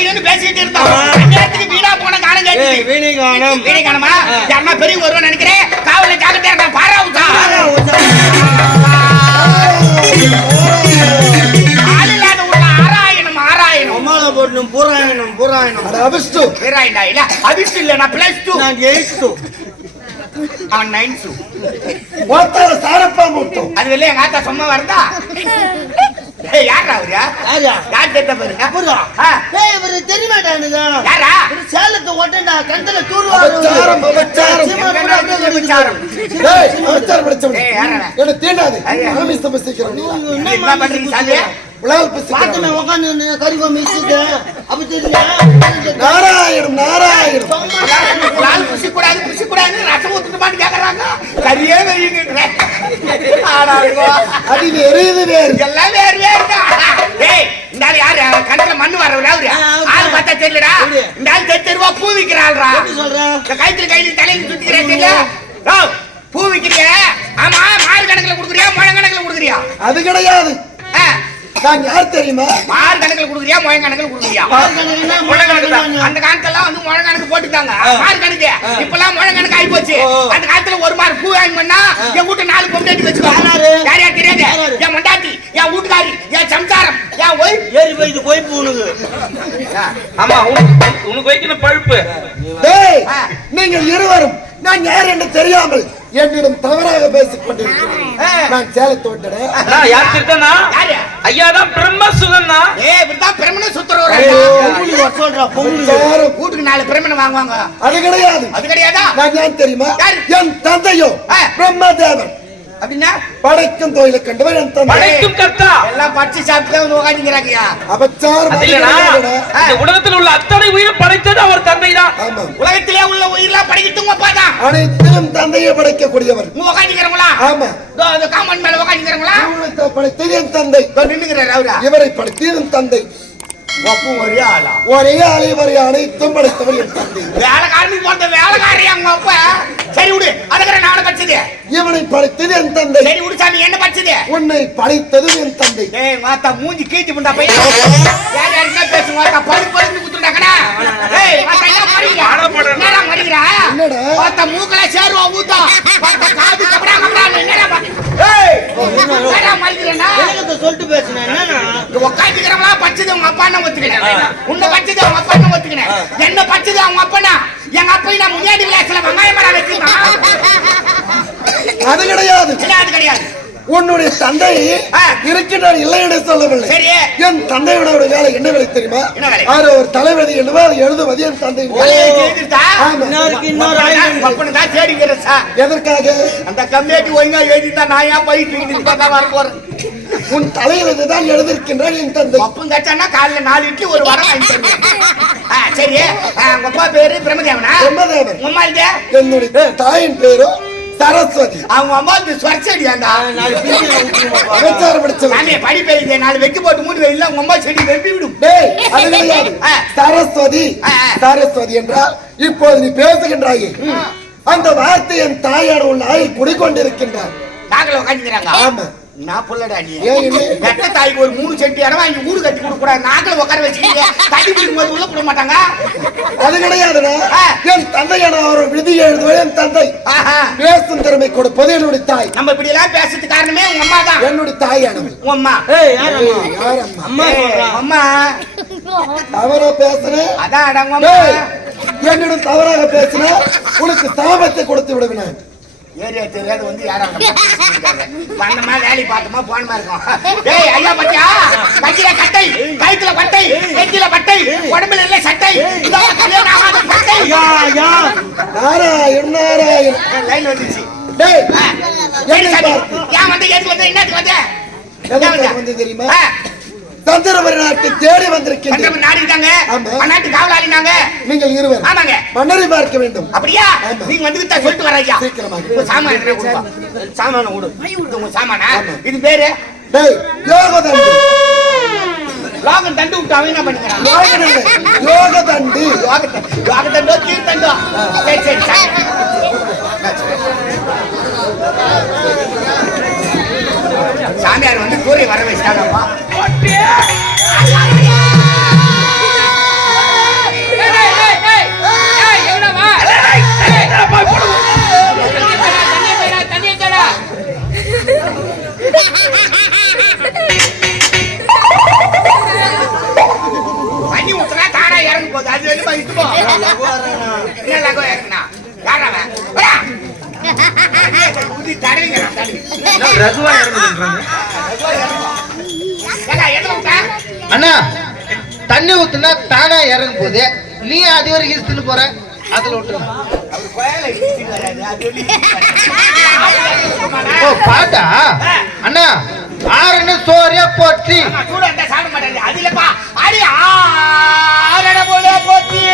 செய்யணும்னு பேசிட்டு இருந்தோம். நேரத்துக்கு வீணா போன காலம் கேட்டு வீணை காணம். வீணை காணுமா? யாருன்னா பெரிய வருவன் நினைக்கிறேன்? காவல ஜாக்கிரதையா உள்ள ஆராயணும் ஆராயணும். அம்மால போடணும் பூராயணம் பூராயணம். அட அபிஷ்டு. பேராயிண்டா இல்ல அபிஷ் இல்ல நான் பிளஸ் டூ நான் எயிட் டூ அவன் நைன் டூ ஓத்தால சாரப்பா முட்டும் அது வெளியே எங்க ஆத்தா சும்மா வருதா? யாரா அவரு? யாரா யார் தெரிந்த பாருங்க அப்புறம் ஏய் இவரு தெரியமாட்டானுங்க யாரா இவரு சேலத்தை அபச்சாரம் படிச்சவனே ஏய், யாரா அவன்? என்ன தீண்டாது. பண்றீங்க சாமி விழாவில் பசிக்கிறோம் பாத்துமே உட்காந்து கறிவம் மிச்சுது அப்ப தெரியல நாராயணம் நாராயணம். கூடாது குசி கூடாது ரசம் கேக்குறாங்க. வேறு எல்லாம் வேறு வேறுடா ஏய் இந்த ஆள் யாரு? கணக்குல மண்ணு வரவரா அவரு? ஆள் பார்த்தா தெரியலடா? இந்த ஆள் தெரு தெருவா பூ விக்கிறாள்ரா. சொல்ற? கைத்துல கையில தலையில சுத்திக்கிறேன் பூ விக்கிறீங்க ஆமா மாறு கணக்குல குடுக்குறியா? முழ கணக்குல குடுக்குறியா? அது கிடையாது. நான் யார் தெரியுமா? மாறு கணக்குல குடுக்குறியா? முழ கணக்குல குடுக்குறியா முழ கணக்கு. அந்த காலத்துல வந்து முழ கணக்கு போட்டுட்டாங்க மாறு கணக்கு இப்பெல்லாம் முழ கணக்கு ஆகி போச்சு. அந்த காலத்துல ஒரு மாறு பூ வாங்கி பண்ணா என் வீட்டு நாலு பொம்னாட்டி வச்சுக்கோ யாராரு? யார்? யார் தெரியாது? என் மண்டாட்டி என் வீட்டுக்காரி என் சம்சாரம் என் ஒய்ஃப் ஏறி போயிட்டு கொய்ப்பு உனக்கு ஆமா உனக்கு உனக்கு வைக்கணும் பழுப்பு. நீங்கள் இருவரும் நான் யார் என்று தெரியாமல் என்னிடம் தவறாக பேசிக் கொண்டிருக்கிறேன். நான் நான் யார் திருத்தனா ஐயா தான் பிரம்மசுதன்னா ஏ இப்படிதான் பிரமணம் சுத்துறவர்? பொங்குலி சொல்றா பொங்குலி. வீட்டுக்கு நாலு பிரமணம் வாங்குவாங்க. அது கிடையாது. அது கிடையாதா? நான் தெரியுமா? என் தந்தையோ ஆ. பிரம்மதேவன். அப்படின்னா படைக்கும் தொழிலை கண்டவர் படைக்கும் கர்த்தா எல்லாம் பச்சை சாப்பிட்டு தான் அபச்சாரம். இந்த உலகத்தில் உள்ள அத்தனை உயிரும் படைத்தது அவர் தந்தை தான். ஆமா. உலகத்திலே உள்ள உயிரெல்லாம் படிக்கிட்டு உங்க அப்பா தான். அனைத்திலும் தந்தையை படைக்கக்கூடியவர். உங்க உக்காந்துக்கிறவங்களா ஆமா. இந்த காமன் மேல உக்காந்துக்கிறவங்களா உலகத்தை படைத்தது என் தந்தை. நின்னுங்கிறாரு அவரா. இவரை படைத்தது என் தந்தை. ஒப்பும் ஒரே ஆளா ஒரே அலைவரை அனைத்தும் படைத்தவர் என் தந்தை. வேலைக்காரனுக்கு வேலைக்காரி அவங்க அப்பா. சரி விடு அதுக்கிற நானும் படிச்சது? இவனை படைத்தது என் தந்தை. சரி விடு சாமி என்ன படிச்சது? உன்னை படைத்தது என் தந்தை. ஏய் மாத்தா மூஞ்சி கீச்சு புண்டா பையன் யார் யாருக்கா பேசுங்க மாத்தா? பரு பருன்னு குத்துட்டாக்கடா ஏய் மாத்தா என்ன மறிக்கிறா என்னடா என்னடா? மாத்தா மூக்கல சேருவா ஊத்தா. மாத்தா காது கபடா கபடா என்னடா ஏய் என்னடா மறிக்கிறேனா எனக்கு சொல்லிட்டு பேசுனேன் என்னன்னா உட்காந்துக்கிறவங்களா பச்சது உங்க அப்பா என்ன ஒத்துக்கினேன் உன்னை பச்சது அவங்க அப்பா என்ன ஒத்துக்கினேன் என்ன பச்சது அவங்க அப்பனா? எங்க அப்பா நான் முன்னாடி விளையாட்டுல வெங்காயம் மரம் வச்சிருக்கான் அது கிடையாது. இல்ல அது கிடையாது. உன்னுடைய தந்தை ஆ. இருக்கின்றார் இல்லை என்று சொல்லவில்லை. சரி. என் தந்தையோட வேலை என்ன வேலை தெரியுமா? அவர் ஒரு தலைவதி என்னவோ அதை எழுதுவது என் தந்தை. தான் எதற்காக? அந்த கம்மியாட்டி ஒழுங்கா எழுதிட்டா நான் ஏன் போய் தூக்கிட்டு பார்த்தா வர போறேன்? உன் தலையில் இதுதான் எழுதியிருக்கின்றார் என் தந்தை. பப்பும் கச்சானா காலைல நாலு இட்லி ஒரு வடை வாங்கி தருவேன். ஆ, சரி. உங்க அப்பா பேரு பிரம்மதேவனா? பிரம்மதேவன். இது என்னுடைய தாயின் பேரோ சரஸ்வதி. அவங்க அம்மா இது ஸ்வர்ச்செடியாண்டா நாலு பிஞ்சு ஊத்துமா அமைச்சாரம் படிச்சவன் சாமி படிப்பே இது நாலு வெட்டி போட்டு மூடி வை இல்ல உங்க அம்மா செடி வெப்பி விடும். டேய் அது கிடையாது. சரஸ்வதி. சரஸ்வதி என்றால் இப்போது நீ பேசுகின்றாயே. அந்த வார்த்தை என் தாயார் உன் நாயில் குடிக்கொண்டிருக்கின்றார் நாங்கள உட்காந்துக்கிறாங்க ஆமா. நான் புள்ளடா நீ? எட்ட தாய்க்கு ஒரு மூணு செட்டி இடம் வாங்கி ஊடு கட்டி கொடுக்க கூடாது நாக்கில் உட்கார வச்சுக்கீங்க தண்ணி குடிக்கும் போது உள்ள போட மாட்டாங்க. அது கிடையாதுடா. என் தந்தையான அவர் விதி எழுதுவது என் தந்தை. ஆஹா. பேசும் திறமை கொடுப்பது என்னுடைய தாய். நம்ம இப்படி எல்லாம் பேசுறதுக்கு காரணமே உங்க அம்மா தான். என்னுடைய தாயானவள் உங்க அம்மா. அம்மா? அம்மா? தவறா பேசுனேன் அதான் என்னிடம் தவறாக பேசினா உனக்கு சாபத்தை கொடுத்து விடுவேன். ஏரியா தெரியாது வந்து யாரும் பண்ணமா வேலை பார்த்தோமா போனமா இருக்கும். டேய் ஐயா பத்தியா? கையில கட்டை கைத்துல பட்டை நெத்தில பட்டை உடம்புல இல்ல சட்டை. இதான் கல்யாணம் ஆகாத பட்டை. யா யா நாராயண் நாராயண். லைன் வந்துச்சு டேய். என்னை ஏன் வந்து எதுக்கு வந்து என்னத்துக்கு வந்து? எதற்காக வந்து? தெரியுமா? ஆ, தந்திரபுரி நாட்டை தேடி வந்திருக்கின்றேன் பண்றவன் நாடு இருக்காங்க ஆமா. நாட்டு காவலாளினாங்க நீங்கள் இருவர் ஆமாங்க. மன்னரை பார்க்க வேண்டும். அப்படியா. நீங்க வந்து வித்தா சொல்லிட்டு வர ஐயா சீக்கிரமாக. சாமான் சாமான இது உங்க சாமானா? இது பேரு? டேய் லாகம் தண்டு விட்டு அவன் என்ன பண்ணிக்கிறான் கீழ்த்தண்டோ சரி சரி சரி. சாமியார் வந்து கூரை வர வச்சிட்டாங்கப்பா. பண்ணி ஊத்துனா தானா இறங்கு போகுது. அது வெளியே இறங்குமா என்ன லகம் இறங்குனா அண்ணா தண்ணி ஊத்துனா தானா இறங்கும் போது நீ அது வரைக்கும் இழுத்துன்னு போற அதுல விட்டுருங்க? ஓ பாட்டா அண்ணா ஆறுன்னு சோறியா போச்சு ஆமா, சூடா இருந்தா சாப்பிட மாட்டாரு. அது இல்லப்பா. அடி ஆறட போல போச்சு.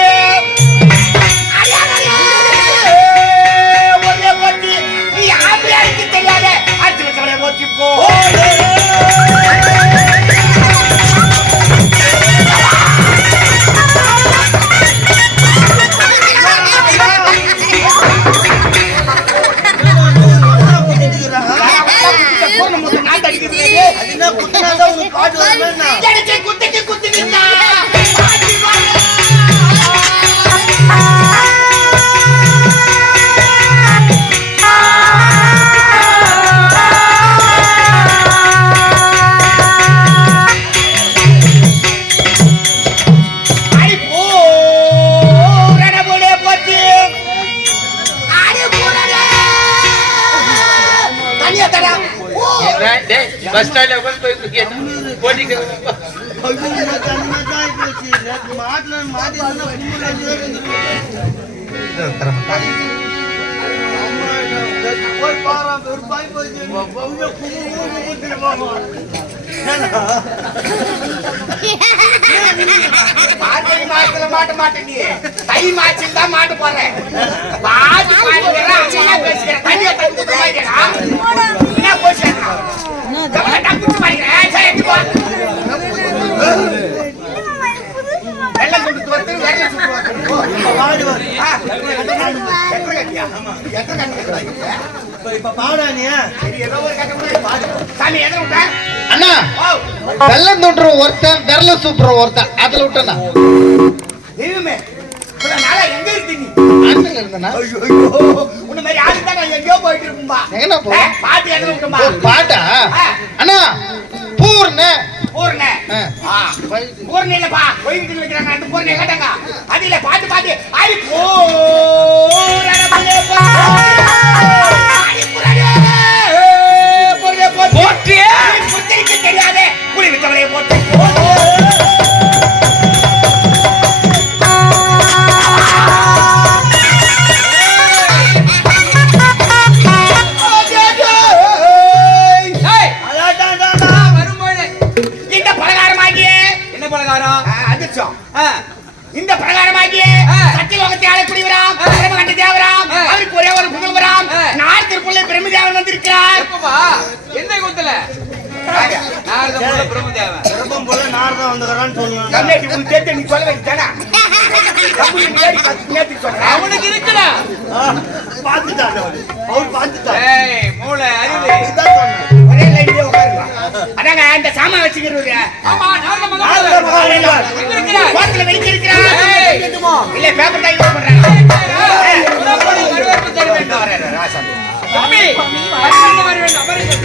வச்சவளே போச்சு போ. பூர்ண பஸ் ஸ்டாண்ட்ல உட்காந்து போய் போட்டிக்கு ஐயோ, போய் போச்சு. கும்பு, கும்பு, மார்கழி மாசத்துல மாட்ட மாட்டேன் நீ. தை தான் மாட்ட போறேன். பாதி பேசுகிறேன் என்ன வாங்கிக்கிறேன். சரி போ வெள்ளம் வெள்ளம் சுட்டு. எத்தனை கட்டியா? இப்ப- ஏதோ ஒரு கட்ட சாமி எதை விட்டேன் அண்ணா வெள்ளம் தோன்ற ஒருத்தன் விரல சூப்புற ஒருத்தன் அதுல விட்டனா தெய்வமே பாட்டு அண்ணா பூர்ண. பூர்ண. பூர்ண இல்லப்பா போய் வீட்டுல இருக்கிறாங்க அந்த பூர்ண கேட்டாங்க. அது இல்ல பாட்டு பாட்டு. அடி பூரணே. பூரணே போற்றியே. நீ தெரியாதே புலி விட்டவளையே பார்த்துட்டாரு அவரு. ஏய் மூளை அறிவு. ஒரே அதாங்க ஆமா வெளிச்சு இருக்கிறார். இல்ல பேப்பர் யூஸ் பண்றாங்க ராசாமி. சாமி, வரவேண்டும், வரவேண்டும்,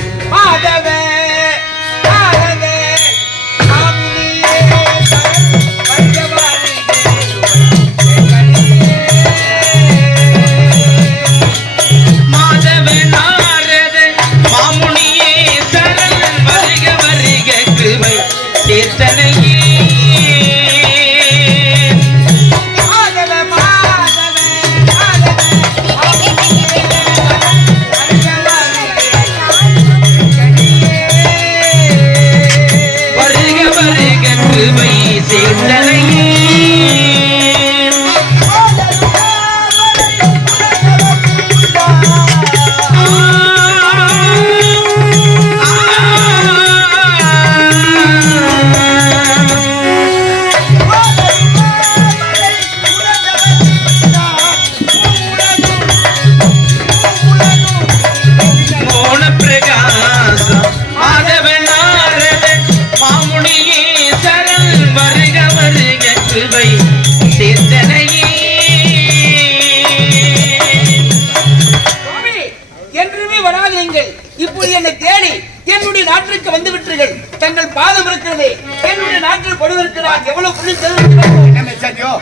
என்னுடைய நாட்டிற்கு வந்து விட்டீர்கள் தங்கள் பாதம் இருக்கிறது. என்னுடைய நாட்டில் படுவதற்கிறார் எவ்வளவு புள்ளி செல்வம்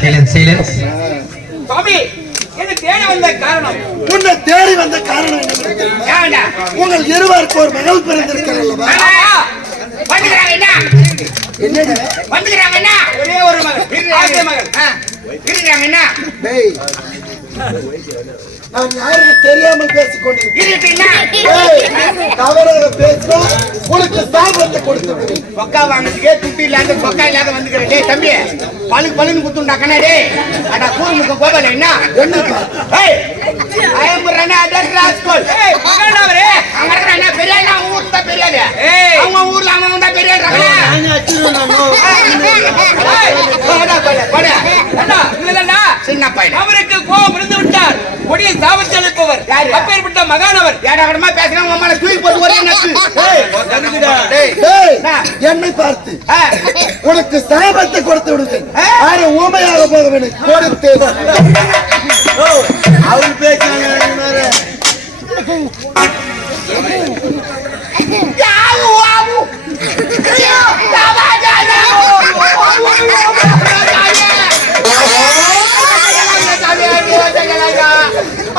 சைலன்ஸ் சைலன்ஸ் சுவாமி என்ன தேடி வந்த காரணம்? உன்னை தேடி வந்த காரணம் உங்கள் இருவருக்கு ஒரு மகள் பிறந்திருக்கிறார் அல்லவா? ஒரே ஒரு மகள் மகள். என்ன? டேய். நான் யாருக்கு தெரியாமல் பேசிக் கொண்டிருக்கிறேன் தவறாக பேசினா உனக்கு சாபத்தை கொடுத்து விடுவேன் கொக்கா வாங்கினதுக்கே துட்டு இல்லாத கொக்கா இல்லாத வந்துக்கிறேன் டேய் தம்பி பழுக்கு பழுன்னு குத்துண்டா கண்ணா டேய். அடா கூறுமுக கோபால என்ன? என்னப்பா ஏய் I am run other rascal. ஏய் மகனாவரே. அவங்க இருக்கிற பெரிய ஆளு, அவன் ஊர் தான் பெரிய ஆளு. ஏய். அவங்க ஊர்ல அவன் தான் பெரிய ஆளு. ஏய், போடா, போடா, போடா. அண்ணா இல்லடா சின்ன பையன் அவருக்கு முடியை சாவச்சு அழைப்பவர் அப்பேற்பட்ட மகானவர். ஏடாகடமா பேசினா உங்க அம்மாவை தூக்கி போட்டு ஒரே நட்டு என்னை? பார்த்து. உனக்கு சாபத்தை கொடுத்து விடுது ஆறு ஊமையாக போகவேன் கொடுத்து அவர் பேசினாங்க யாரு யாரு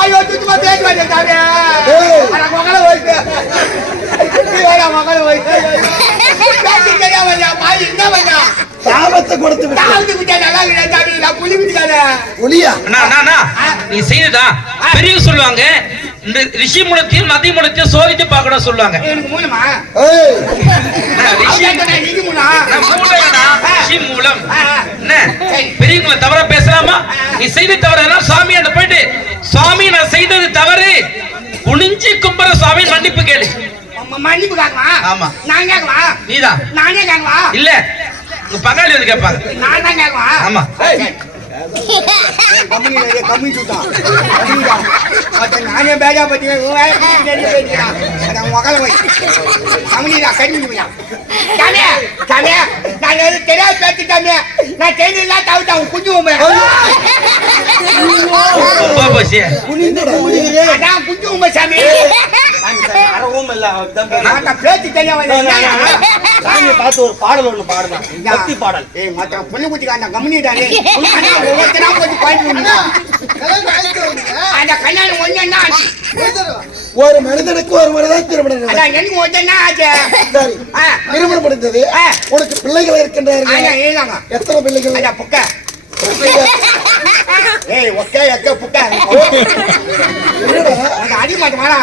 ஐயோ சுத்தமா தேய்ச்சி வாங்க சாமி. மகள போயிட்டு. மகள போயிட்டு. சாபத்தை கொடுத்து சாபத்து விட்டா நல்லா இல்லையா நான் புலி விட்டாரு புலியா நீ செய்ததா? சொல்லுவாங்க ரிஷி மூலத்தையும் நதி மூலத்தையும் சோதித்து பார்க்கணும் சொல்லுவாங்க. மூலம்? என்ன பெரியவங்களை தவற பேசலாமா நீ செய்தி சாமி அந்த போயிட்டு சுவாமி நான் செய்தது தவறு குனிஞ்சு கும்பர சுவாமி மன்னிப்பு கேளு மன்னிப்பு கேட்கவா? ஆமா. நான் கேட்கவா? நீதான் நானே கேட்கவா? இல்ல உங்க பங்காளி வந்து கேட்பாங்க நான் தான் கேட்கவா? ஆமா. கம்பெனி கம்மி சுத்தான் மற்ற நானே பேஜா சாமியை பார்த்து ஒரு பாடல் ஒண்ணு பாடுறான் பக்தி பாடல். ஏய், மச்சான், புல்லு குத்திக்காரன், கம்முனிடா டேய். ஆனா, ஒவ்வொருத்தனா கொஞ்சம் பாயிண்ட் பண்ணுடா. அந்த கல்யாணம் ஒண்ணா ஒரு மனிதனுக்கு ஒரு முறைதான் திருமணம். அதான் எனக்கு ஒண்ணா ஆச்சு. சரி. திருமணம் முடிந்தது. உனக்கு பிள்ளைகள் இருக்கின்றார்கள்? எத்தனை பிள்ளைகள்? புக்க. ஏய் ஒக்கே எக்க புட்டா? அடி மாட்டமாடா?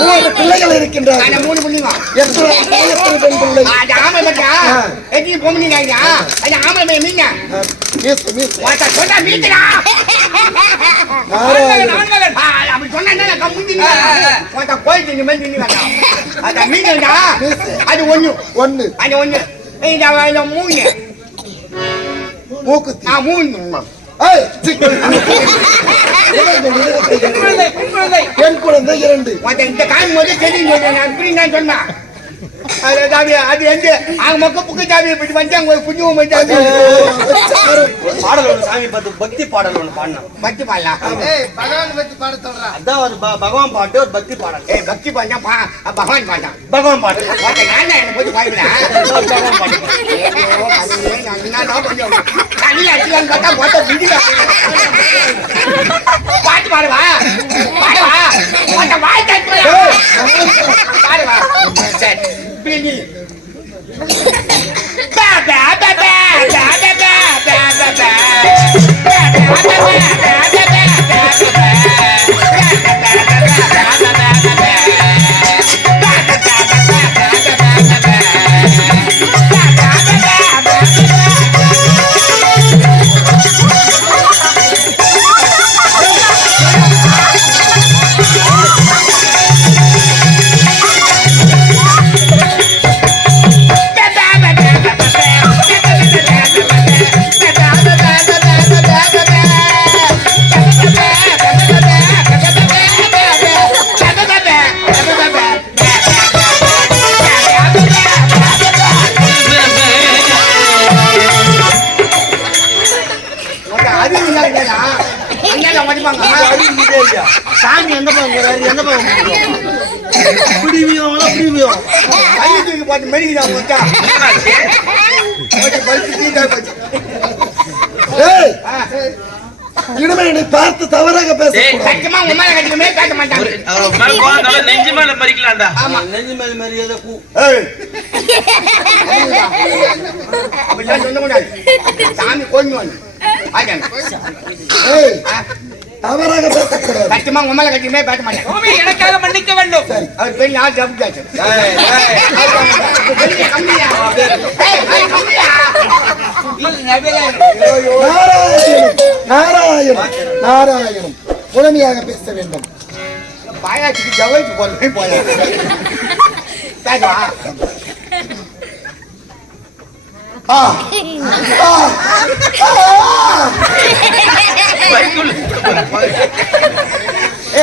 மூணு பிள்ளைகள் இருக்கின்றாங்க மூணு பிள்ளைங்க எத்தனை எத்தனை பெண் பிள்ளை அது ஆமை மட்டும் எத்தனை பொம்மனிங்க ஐயா அது ஆமை மே மீங்க மீஸ் மீஸ் வாட்டா சொன்னா மீங்கடா அப்படி சொன்னா கம்முந்தீங்க வாட்டா கோயில் திங்க மூணு. என் குழந்தை இரண்டு. இந்த காணும் போது செடி நான் சொன்னா அது தாவி அது எந்த அவங்க மொக்க புக்கு தாவி இப்படி வந்து அங்க ஒரு குஞ்சு வந்தாங்க பாடல் ஒண்ணு சாமி பார்த்து பக்தி பாடல் ஒண்ணு பாடினான் பக்தி பாடலாம் அதான் ஒரு ப- பகவான் பாட்டு ஒரு பக்தி பாடல். ஏய் பக்தி பாண்டா பா பகவான் பாண்டான் பகவான் பாட்டு. மத்த நான் தான் எனக்கு போய் பாடுறேன் பகவான் பாட்டு பாட்டு பாடுவா? பாடுவா? தட்டு பாடுவா? பிணி பாபா பாபா பாபா பாபா பாபா பாபா பாபா சாமி எங்க போகிறாரு எங்க போவோம்? பிடிவியோம் பார்த்து மெடிக்கிறான் போச்சா பரிசு தீட்டா போச்சு இனிமே பார்த்து தவறாக பேசக்கூடாது. சத்தியமா உங்க மேல கட்டிக்கமே பேச ஒரு மாட்டாங்க மேல கோவம் நெஞ்சு மேல பறிக்கலாம்டா நெஞ்சு மேல மரியாதை கூ சாமி கொஞ்சம் தவறாக பேசக்கூடாது. சத்தியமா உங்க மேல கட்டிக்கமே பேச மாட்டாங்க. சுவாமி எனக்காக மன்னிக்க வேண்டும். அவர் பெரிய ஆள் ஜப்தாச்சு பெரிய கம்மியா ஏய், ஏய், கம்மியா நாராயணம் நாராயணம் நாராயணம் முழுமையாக பேச வேண்டும். பாயாச்சிக்கு போறதே போயா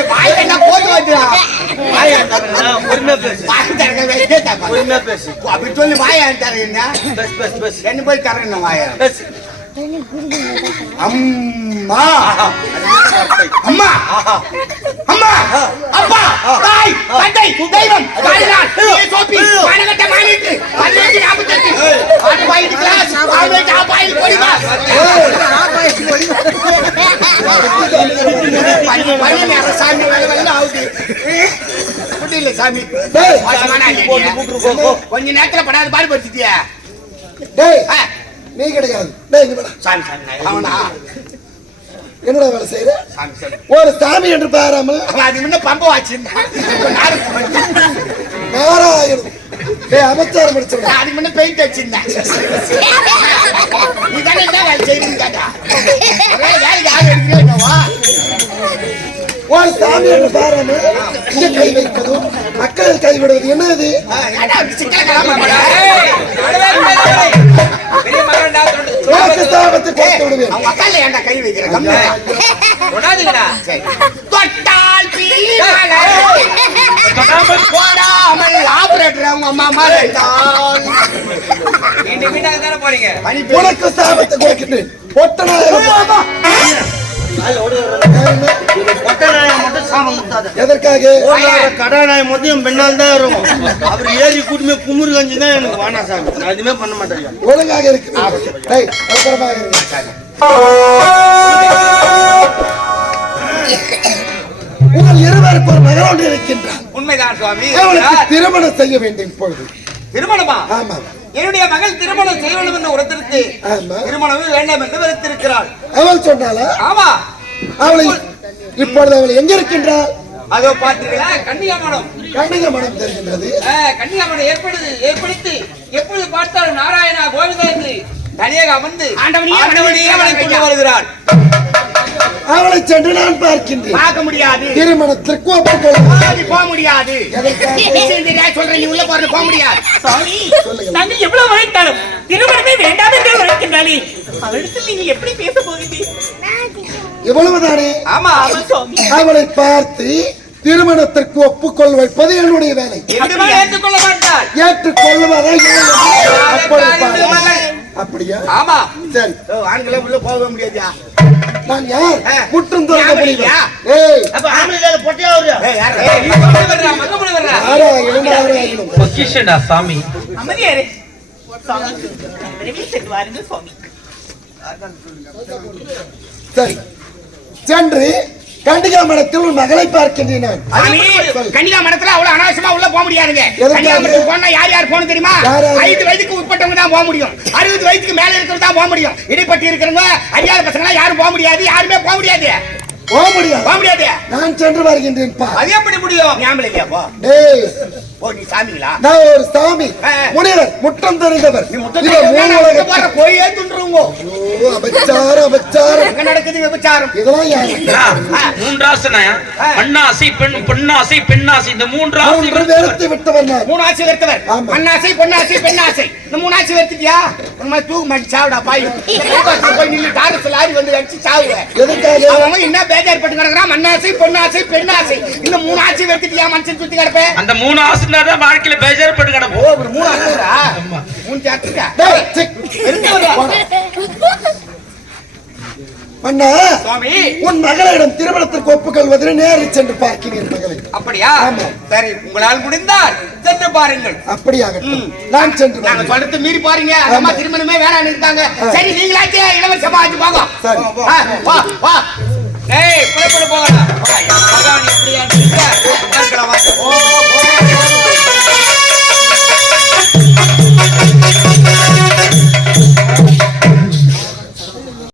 பாய் என்ன போட்டு வந்துடா அப்படி சொல்லி வாயா பேசு என்ன போய் தரேன் வாயா. அம்மா. அம்மா. அம்மா. அப்பா தாய் தந்தை தெய்வம் தாய்தான் சோப்பி மானகட்ட மானிட்டு பதினஞ்சு நாற்பத்தெட்டு ஆறு பாயிண்ட் கிளாஸ் ஆறு ஆப்பாயில் கொடிமா பள்ளி அரசாமி வேலை வேலை ஆகுது. புரியல சாமி. டேய். மோசமான ஐடியா. கொஞ்ச நேரத்துல படாத பாடு படுத்திட்டியா? டேய். நீ கிடையாது. சாமி சாமி அவனா என்னடா வேலை செய்யற ஒரு சாமி என்று பாராமல். அது முன்ன பம்ப வச்சிருந்தான் நாராயணம் டேய் அமைச்சாரம் படிச்சவன் அதுக்கு முன்ன பெயிண்ட் வச்சிருந்தேன் நீ தானே என்ன வேலை செய்யறீங்க கேட்டா ஒரே வேலைக்கு ஆள் எடுக்கிறேன்வா ஒரு சாமி என்று பாராமல் இங்க கை வைப்பதும் மக்களை கைவிடுவது என்னது? சாபத்தை கொடுத்து விடுவேன். அவங்க அக்கா இல்ல ஏன்டா கை வைக்கிற? கம்மியா தொடாதீங்கடா. சரி. தொட்டால் தொடாமல் போடாமல் ஆபரேட்டர் அவங்க அம்மா மாதிரி போறீங்க. உனக்கு சாபத்தை கொடுக்கின்றேன். ஒட்டனாயிரம் ஒட்ட முத்தாத எதற்காக? ஓடுற கடா நாய் மொத்தம் பெண்ணால் தான் இருக்கும் அவர் ஏறி கூட்டுமே குமுறு கஞ்சி தான் எனக்கு வானா சாமி. நான் எதுவுமே பண்ண மாட்டேன். ஒழுங்காக இருக்கிறது டேய் அவசரமாக உங்கள் இருவருக்கு ஒரு மகன் ஒன்று இருக்கின்றார். உண்மைதான் சுவாமி. அவளுக்கு திருமணம் செய்ய வேண்டும் இப்பொழுது. திருமணமா? ஆமா. என்னுடைய மகள் திருமணம் செய்யணும் என்று உரத்திற்கு ஆமா. திருமணமே வேண்டாம் என்று வெறுத்திருக்கிறாள். அவள் சொன்னால ஆமா. அவளை இப்பொழுது அவள் எங்க இருக்கின்றாள்? அதோ பார்த்தீங்களா கன்னியாமணம் கண்ணிக மனம் தெரிகின்றது. கன்னியாமணம் ஏற்படுது ஏற்படுத்தி எப்பொழுது பார்த்தாலும் நாராயணா கோவிந்தா என்று தனியாக அமர்ந்து ஆண்டவனையே ஆண்டவனையே அவளை கொண்டு வருகிறாள் அவளை சென்று நான் பார்க்கின்றேன். பார்க்க முடியாது. திருமணத்திற்கு ஒப்புக்கொள்ள போக முடியாது. சொல்றேன் நீ உள்ள போறது போக முடியாது. நாங்கள் எவ்வளவு உழைத்தாலும் திருமணமே வேண்டாம் என்று உழைக்கின்றாளே அவளிடத்தில் நீங்க எப்படி பேச அவளை பார்த்து திருமணத்திற்கு ஒப்புக்கொள் வைப்பது என்னுடைய வேலை ஏற்றுக்கொள்வதா. அப்படியா ஆமா சரி ஆண்களை உள்ள போக முடியாதா நான் யார். முற்றும் முடியும்? ஏய் அப்ப பொட்டியா ஏய் யார் வர்றா, வர்றா. சாமி சரி சென்று கண்டிகா மடத்தில் உன் மகளை பார்க்கின்றேன். மடத்துல அவ்வளவு அனாவசியமா உள்ள போக முடியாதுங்க? கன்னிகா மடத்துக்கு போனா யார் யார் போகணும் தெரியுமா? ஐந்து வயதுக்கு உட்பட்டவங்க தான் போக முடியும். அறுபது வயதுக்கு மேல இருக்கிறவங்க தான் போக முடியும். இடைப்பட்டு இருக்கிறவங்க அறியாத பசங்க யாரும் போக முடியாது யாருமே போக முடியாது. போக முடியாது. போக முடியாது. நான் சென்று வருகின்றேன் அது எப்படி முடியும்? ஞாபகம் இல்லையா போ. டேய் ஓ நீ சாமிங்களா? நான் ஒரு சாமி. முனிவர் முற்றம் தெரிந்தவர். துண்டுருவோம் ஓ, அபச்சாரம் அபச்சாரம். எங்க நடக்குது விபச்சாரம் இதெல்லாம் யாரு? மூன்றாசன மண்ணாசை பெண் பொன்னாசை பெண்ணாசை இந்த மூன்றாசை மூன்று வெறுத்து விட்டவர் நான். மூணு ஆசை வெறுத்தவர். மண்ணாசை பொன்னாசை பெண்ணாசை. இந்த மூணு ஆசை வெறுத்துட்டியா உண்மை தூக்கு மாட்டி சாவுடா பாய். போய் நின்று டாரஸ் லாரி வந்து அடிச்சு சாவுவேன் எதுக்காக? அவன் என்ன பேஜார் பட்டு கிடக்குறான் மண்ணாசை பொன்னாசை பெண்ணாசை. இந்த மூணு ஆசை வெறுத்துட்டியா மனுஷன் சுத்தி கிடப்பேன் அந்த மூணு தான் வாழ்க்கையில பேஜார் பட்டு ஓ கிடப்போம் ஒரு மூணு மூணு. அண்ணா சுவாமி. உன் மகளிடம் திருமணத்திற்கு ஒப்புக்கொள்வதில் நேரில் சென்று பார்க்கிறேன் மகளை. அப்படியா? ஆமா. சரி உங்களால் முடிந்தால் சென்று பாருங்கள். அப்படியாகட்டும். நான் சென்று நாங்க. சொல்றது மீறி அந்த அம்மா திருமணமே வேணாம்னு இருக்காங்க சரி நீங்களாச்சே இளவரசமா ஆச்சு போங்க வா வா. டேய் புறப்பட போகலாம். எப்படிதான் ஓ